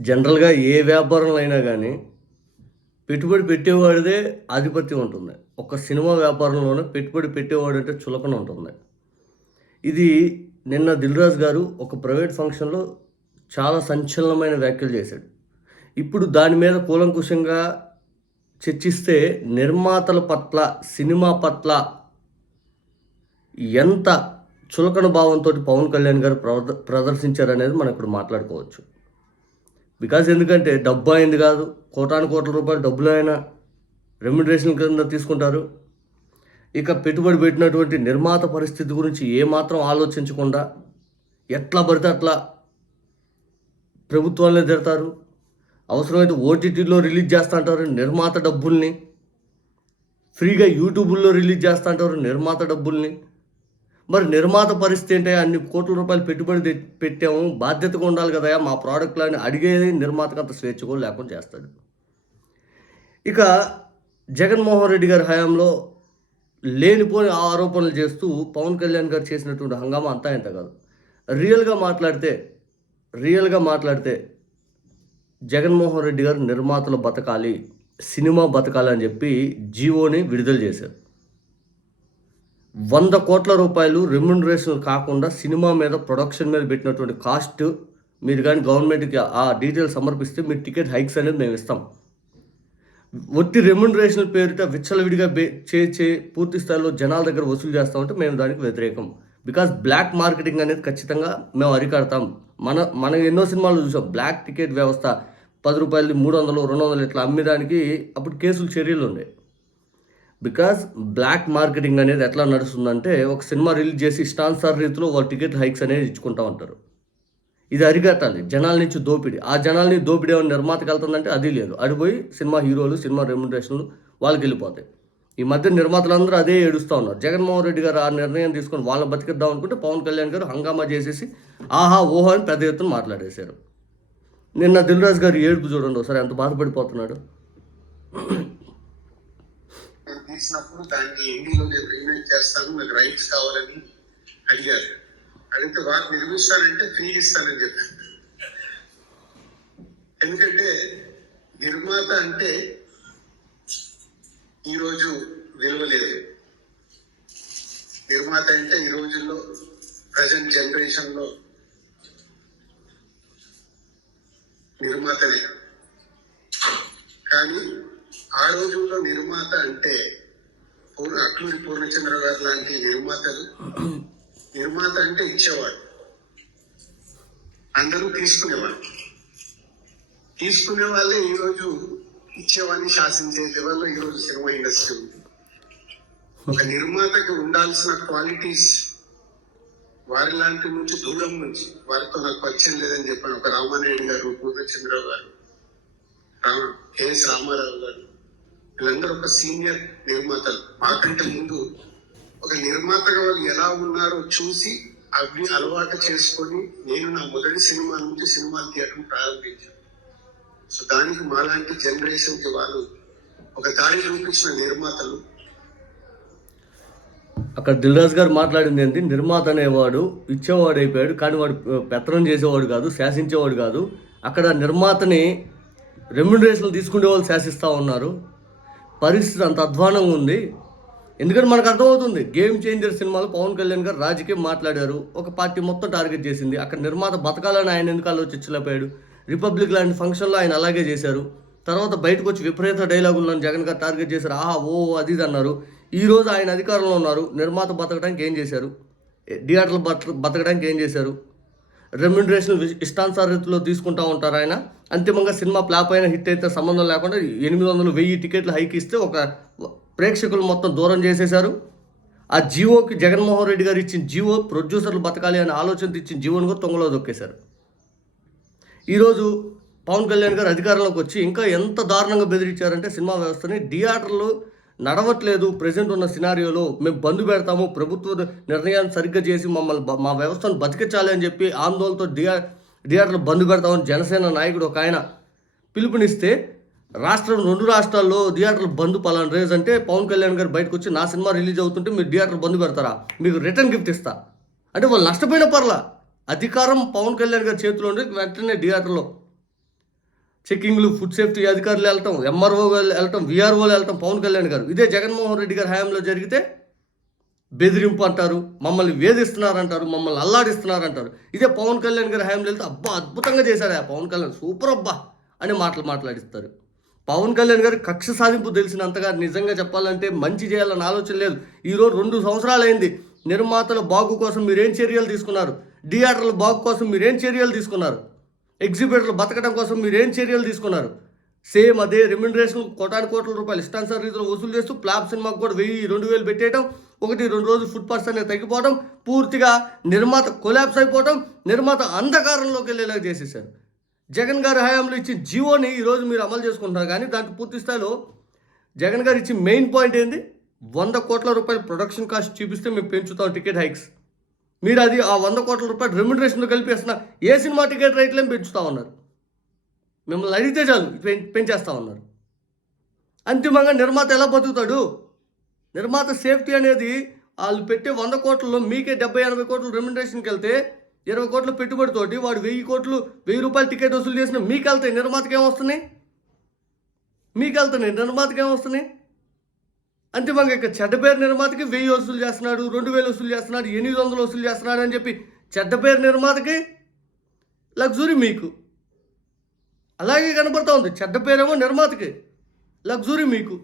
జనరల్గా ఏ వ్యాపారంలో అయినా కానీ పెట్టుబడి పెట్టేవాడిదే ఆధిపత్యం ఉంటుంది. ఒక సినిమా వ్యాపారంలోనే పెట్టుబడి పెట్టేవాడు అంటే చులకన ఉంటుంది. ఇది నిన్న దిల్రాజ్ గారు ఒక ప్రైవేట్ ఫంక్షన్లో చాలా సంచలనమైన వ్యాఖ్యలు చేశాడు. ఇప్పుడు దాని మీద కూలంకుషంగా చర్చిస్తే నిర్మాతల పట్ల సినిమా పట్ల ఎంత చులకన భావంతో పవన్ కళ్యాణ్ గారు ప్రద ప్రదర్శించారనేది మనం ఇప్పుడు మాట్లాడుకోవచ్చు. బికాజ్ ఎందుకంటే డబ్బు అయింది కాదు. కోటాను కోట్ల రూపాయలు డబ్బులు అయినా రెమ్యునరేషన్ కింద తీసుకుంటారు. ఇక పెట్టుబడి పెట్టినటువంటి నిర్మాత పరిస్థితి గురించి ఏమాత్రం ఆలోచించకుండా ఎట్లా పడితే అట్లా ప్రభుత్వాలనే తిడతారు. అవసరమైతే ఓటీటీలో రిలీజ్ చేస్తుంటారు నిర్మాత డబ్బుల్ని. ఫ్రీగా యూట్యూబ్లో రిలీజ్ చేస్తుంటారు నిర్మాత డబ్బుల్ని. మరి నిర్మాత పరిస్థితి ఏంటి? అన్ని కోట్ల రూపాయలు పెట్టుబడి పెట్టాము. బాధ్యతగా ఉండాలి కదా. మా ప్రోడక్ట్లని అడిగేది నిర్మాతకు అంత స్వేచ్ఛ కూడా లేకుండా చేస్తాడు ఇక జగన్మోహన్ రెడ్డి గారి హయాంలో లేనిపోని ఆరోపణలు చేస్తూ పవన్ కళ్యాణ్ గారు చేసినటువంటి హంగామా అంతా ఇంత కాదు. రియల్గా మాట్లాడితే రియల్గా మాట్లాడితే జగన్మోహన్ రెడ్డి గారు నిర్మాతలు బతకాలి సినిమా బతకాలి అని చెప్పి జీవోని విడుదల చేశారు. వంద కోట్ల రూపాయలు రెమ్యునరేషన్ కాకుండా సినిమా మీద ప్రొడక్షన్ మీద పెట్టినటువంటి కాస్ట్ మీరు కానీ గవర్నమెంట్కి ఆ డీటెయిల్స్ సమర్పిస్తే మీరు టికెట్ హైక్స్ అనేది మేము ఇస్తాం. ఒట్టి రెమ్యునరేషన్ పేరిట విచ్చలవిడిగా బే చేసే పూర్తి స్థాయిలో జనాల దగ్గర వసూలు చేస్తామంటే మేము దానికి వ్యతిరేకం. బికాస్ బ్లాక్ మార్కెటింగ్ అనేది ఖచ్చితంగా మేము అరికడతాం. మన మనం ఎన్నో సినిమాలు చూసాం. బ్లాక్ టికెట్ వ్యవస్థ పది రూపాయలు మూడు వందలు రెండు వందలు ఇట్లా అమ్మేదానికి అప్పుడు కేసులు చర్యలు ఉండే. బికాస్ బ్లాక్ మార్కెటింగ్ అనేది ఎట్లా నడుస్తుందంటే ఒక సినిమా రిలీజ్ చేసి ఇష్టానుసార రీతిలో వాళ్ళ టికెట్ హైక్స్ అనేది ఇచ్చుకుంటా ఉంటారు. ఇది అరిగట్టాలి జనాల నుంచి దోపిడీ. ఆ జనాల్ని దోపిడీ ఏమైనా నిర్మాతకి వెళ్తుందంటే అది లేదు. అడిపోయి సినిమా హీరోలు సినిమా రెమ్యునరేషన్లు వాళ్ళకి వెళ్ళిపోతాయి. ఈ మధ్య నిర్మాతలందరూ అదే ఏడుస్తూ ఉన్నారు. జగన్మోహన్ రెడ్డి గారు ఆ నిర్ణయం తీసుకొని వాళ్ళని బతికిద్దాం అనుకుంటే పవన్ కళ్యాణ్ గారు హంగామా చేసేసి ఆహా ఓహో అని పెద్ద ఎత్తున మాట్లాడేశారు. నిన్న దిల్రాజ్ గారు ఏడుపు చూడండి ఒకసారి ఎంత బాధపడిపోతున్నాడు. నేను తీసినప్పుడు దాన్ని ఎన్డీలో నేను రీమేక్ చేస్తాను నాకు రైట్స్ కావాలని అడిగారు. అడిగితే వారు నిర్మిస్తానంటే ఫ్రీ ఇస్తానని చెప్పాను ఎందుకంటే నిర్మాత అంటే ఈరోజు విలువ లేదు నిర్మాత అంటే ఈ రోజుల్లో ప్రజెంట్ జనరేషన్లో నిర్మాతనే. కానీ ఆ రోజుల్లో నిర్మాత అంటే అట్లూరి పూర్ణచంద్ర గారు లాంటి నిర్మాతలు నిర్మాత అంటే ఇచ్చేవాడు అందరూ తీసుకునేవాడు తీసుకునే వాళ్ళే ఈరోజు ఇచ్చేవాడిని శాసించే లెవెల్లో ఈరోజు సినిమా ఇండస్ట్రీ ఉంది. ఒక నిర్మాతకి ఉండాల్సిన క్వాలిటీస్ వారి లాంటి నుంచి దూరం నుంచి వారితో నాకు పరిచయం లేదని చెప్పాను ఒక రామానాయుడు గారు పూర్ణచంద్రరావు గారు రామ- కెఎస్ రామారావు గారు వీళ్ళందరూ ఒక సీనియర్ నిర్మాతలు. మాకంటే ముందు ఒక నిర్మాతగా వాళ్ళు ఎలా ఉన్నారో చూసి అవి అలవాటు చేసుకొని నేను నా మొదటి సినిమా నుంచి సినిమా తీయటం ప్రారంభించాను. సో దానికి మాలాంటి జనరేషన్కి వాళ్ళు ఒక దారి చూపించిన నిర్మాతలు. అక్కడ దిల్రాజ్ గారు మాట్లాడింది ఏంటి? నిర్మాత అనేవాడు ఇచ్చేవాడు అయిపోయాడు కానీ వాడు పెత్తనం చేసేవాడు కాదు శాసించేవాడు కాదు. అక్కడ నిర్మాతని రెమ్యునరేషన్లు తీసుకునే వాళ్ళు శాసిస్తూ ఉన్నారు. పరిస్థితి అంత అధ్వానంగా ఉంది. ఎందుకంటే మనకు అర్థమవుతుంది గేమ్ చేంజర్ సినిమాలో పవన్ కళ్యాణ్ గారు రాజకీయం మాట్లాడారు ఒక పార్టీ మొత్తం టార్గెట్ చేసింది అక్కడ నిర్మాత బతకాలని ఆయన ఎందుకు ఆలోచించలేకపోయాడు రిపబ్లిక్ లాంటి ఫంక్షన్లో ఆయన అలాగే చేశారు తర్వాత బయటకు వచ్చి విపరీత డైలాగులను జగన్ గారు టార్గెట్ చేశారు ఆహా ఓ అది ఇది అన్నారు. ఈ రోజు ఆయన అధికారంలో ఉన్నారు నిర్మాత బతకడానికి ఏం చేశారు థియేటర్లు బత బతకడానికి ఏం చేశారు? రెమ్యునరేషన్ ఇష్టానుసార రీతిలో తీసుకుంటా ఉంటారు ఆయన. అంతిమంగా సినిమా ఫ్లాప్ అయిన హిట్ అయితే సంబంధం లేకుండా ఎనిమిది వందలు వెయ్యి టికెట్లు హైక్ ఇస్తే ఒక ప్రేక్షకులు మొత్తం దూరం చేసేశారు. ఆ జీవోకి జగన్మోహన్ రెడ్డి గారు ఇచ్చిన జీవో ప్రొడ్యూసర్లు బతకాలి అనే ఆలోచనతో ఇచ్చిన జీవోని కూడా తొంగలో దొక్కేశారు. ఈరోజు పవన్ కళ్యాణ్ గారు అధికారంలోకి వచ్చి ఇంకా ఎంత దారుణంగా బెదిరించారంటే సినిమా వ్యవస్థని థియేటర్లు నడవట్లేదు. ప్రజెంట్ ఉన్న సినారియోలో మేము బంద్ పెడతాము. ప్రభుత్వ నిర్ణయాన్ని సరిగ్గా చేసి మమ్మల్ని మా వ్యవస్థను బతికించాలి అని చెప్పి ఆందోళనతో డిఆర్ డిఆర్లు బంద్ పెడతామని జనసేన నాయకుడు ఒక ఆయన పిలుపునిస్తే రాష్ట్రం రెండు రాష్ట్రాల్లో థియేటర్లు బంద్ పలానా రేజ్ అంటే పవన్ కళ్యాణ్ గారు బయటకు వచ్చి నా సినిమా రిలీజ్ అవుతుంటే మీరు థియేటర్ బంద్ పెడతారా? మీకు రిటర్న్ గిఫ్ట్ ఇస్తా. అంటే వాళ్ళు నష్టపోయిన పర్లా. అధికారం పవన్ కళ్యాణ్ గారి చేతిలో ఉండి వెంటనే థియేటర్లో చెక్కింగ్లు ఫుడ్ సేఫ్టీ అధికారులు వెళ్ళటం ఎంఆర్ఓ వెళ్ళటం విఆర్ఓలు వెళ్ళటం పవన్ కళ్యాణ్ గారు. ఇదే జగన్మోహన్ రెడ్డి గారి హయాంలో జరిగితే బెదిరింపు అంటారు మమ్మల్ని వేధిస్తున్నారంటారు మమ్మల్ని అల్లాడిస్తున్నారంటారు. ఇదే పవన్ కళ్యాణ్ గారి హయాంలో వెళ్తే అబ్బా అద్భుతంగా చేశారు ఆ పవన్ కళ్యాణ్. సూపర్ అబ్బా అని మాటలు మాట్లాడిస్తారు. పవన్ కళ్యాణ్ గారి కక్ష సాధింపు తెలిసినంతగా నిజంగా చెప్పాలంటే మంచి చేయాలన్న ఆలోచన లేదు. ఈరోజు రెండు సంవత్సరాలు అయింది. నిర్మాతల బాగు కోసం మీరేం చర్యలు తీసుకున్నారు? థియేటర్ల బాగు కోసం మీరేం చర్యలు తీసుకున్నారు? ఎగ్జిబిటర్లు బతకడం కోసం మీరేం చర్యలు తీసుకున్నారు? సేమ్ అదే రెమ్యునరేషన్ కోటాను కోట్ల రూపాయలు ఇష్టానుసార రీతిలో వసూలు చేస్తూ ప్లాప్ సినిమాకు కూడా వెయ్యి రెండు వేలు పెట్టేయడం ఒకటి రెండు రోజులు ఫుడ్ పాస్ అనేది తగ్గిపోవడం పూర్తిగా నిర్మాత కొలాబ్స్ అయిపోవడం నిర్మాత అంధకారంలోకి వెళ్ళేలాగా చేసేసారు జగన్ గారి హయాంలో ఇచ్చిన జియోని ఈరోజు మీరు అమలు చేసుకుంటున్నారు. కానీ దాంట్లో పూర్తి స్థాయిలో జగన్ గారు ఇచ్చిన మెయిన్ పాయింట్ ఏంది? వంద కోట్ల రూపాయల ప్రొడక్షన్ కాస్ట్ చూపిస్తే మేము పెంచుతాం టికెట్ హైక్స్. మీరు అది ఆ వంద కోట్ల రూపాయలు రెమ్యునరేషన్లో కలిపేస్తున్న ఏ సినిమా టికెట్ రేట్లేం పెంచుతా ఉన్నారు? మిమ్మల్ని అడిగితే చాలు పెం- పెంచేస్తా ఉన్నారు. అంతిమంగా నిర్మాత ఎలా బతుకుతాడు? నిర్మాత సేఫ్టీ అనేది వాళ్ళు పెట్టే వంద కోట్లలో మీకే డెబ్బై ఎనభై కోట్లు రెమ్యునరేషన్కి వెళ్తే ఇరవై కోట్ల పెట్టుబడితోటి వాడు వెయ్యి కోట్లు వెయ్యి రూపాయలు టికెట్ వసూలు చేసిన మీకు వెళ్తాయి నిర్మాతకి ఏమొస్తున్నాయి మీకు వెళ్తున్నాయి నిర్మాతకి ఏమొస్తున్నాయి అంతిమంగా ఇక చెడ్డ పేరు నిర్మాతకి వెయ్యి వసూలు చేస్తున్నాడు రెండు వేలు వసూలు చేస్తున్నాడు ఎనిమిది వందలు వసూలు చేస్తున్నాడు అని చెప్పి చెడ్డ పేరు నిర్మాతకి లగ్జరీ మీకు. అలాగే కనపడతా ఉంది చెడ్డ పేరేమో నిర్మాతకి లగ్జరీ మీకు.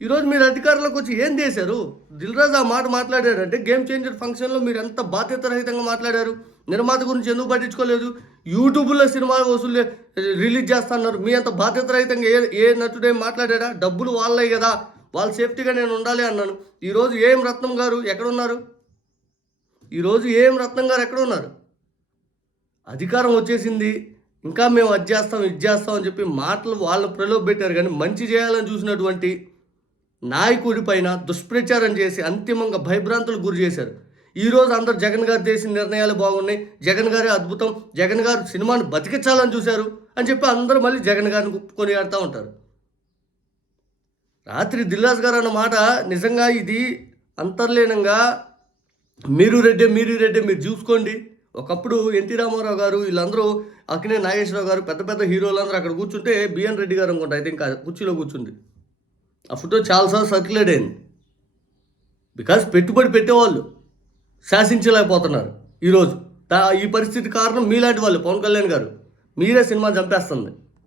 ఈరోజు మీరు అధికారంలోకి వచ్చి ఏం చేశారు? దిల్రాజ్ ఆ మాట మాట్లాడారంటే గేమ్ చేంజర్ ఫంక్షన్లో మీరు ఎంత బాధ్యత రహితంగా మాట్లాడారు? నిర్మాత గురించి ఎందుకు పట్టించుకోలేదు? యూట్యూబ్లో సినిమాలు వసూలు రిలీజ్ చేస్తున్నారు. మీ అంత బాధ్యత రహితంగా ఏ ఏ నటుడే మాట్లాడారా డబ్బులు వాళ్ళే కదా. వాళ్ళ సేఫ్టీగా నేను ఉండాలి అన్నాను. ఈరోజు ఏం రత్నం గారు ఎక్కడున్నారు? ఈరోజు ఏం రత్నం గారు ఎక్కడ ఉన్నారు అధికారం వచ్చేసింది. ఇంకా మేము అది చేస్తాం ఇది చేస్తాం అని చెప్పి మాటలు వాళ్ళు ప్రలోభ పెట్టారు కానీ మంచి చేయాలని చూసినటువంటి నాయకుడి పైన దుష్ప్రచారం చేసి అంతిమంగా భయభ్రాంతులకు గురి చేశారు. ఈరోజు అందరు జగన్ గారు చేసిన నిర్ణయాలు బాగున్నాయి. జగన్ గారి అద్భుతం. జగన్ గారు సినిమాని బతికించాలని చూశారు అని చెప్పి అందరూ మళ్ళీ జగన్ గారిని కొనియాడుతూ ఉంటారు. రాత్రి దిల్లాస్ గారు అన్న మాట నిజంగా ఇది అంతర్లీనంగా మీరు రెడ్డి మీరు రెడ్డి మీరు చూసుకోండి. ఒకప్పుడు ఎన్టీ రామారావు గారు వీళ్ళందరూ అక్కినే నాగేశ్వరరావు గారు పెద్ద పెద్ద హీరోలు అందరూ అక్కడ కూర్చుంటే బిఎన్ రెడ్డి గారు అనుకుంటా అయితే ఇంకా కుర్చీలో కూర్చుంది. ఆ ఫోటో చాలాసార్లు సర్క్యులేట్ అయింది. బికాజ్ పెట్టుబడి పెట్టేవాళ్ళు. శాసించలేకపోతున్నారు. ఈరోజు ఈ పరిస్థితి కారణం మీలాంటి వాళ్ళు పవన్ కళ్యాణ్ గారు. మీరే సినిమా చంపేస్తుంది.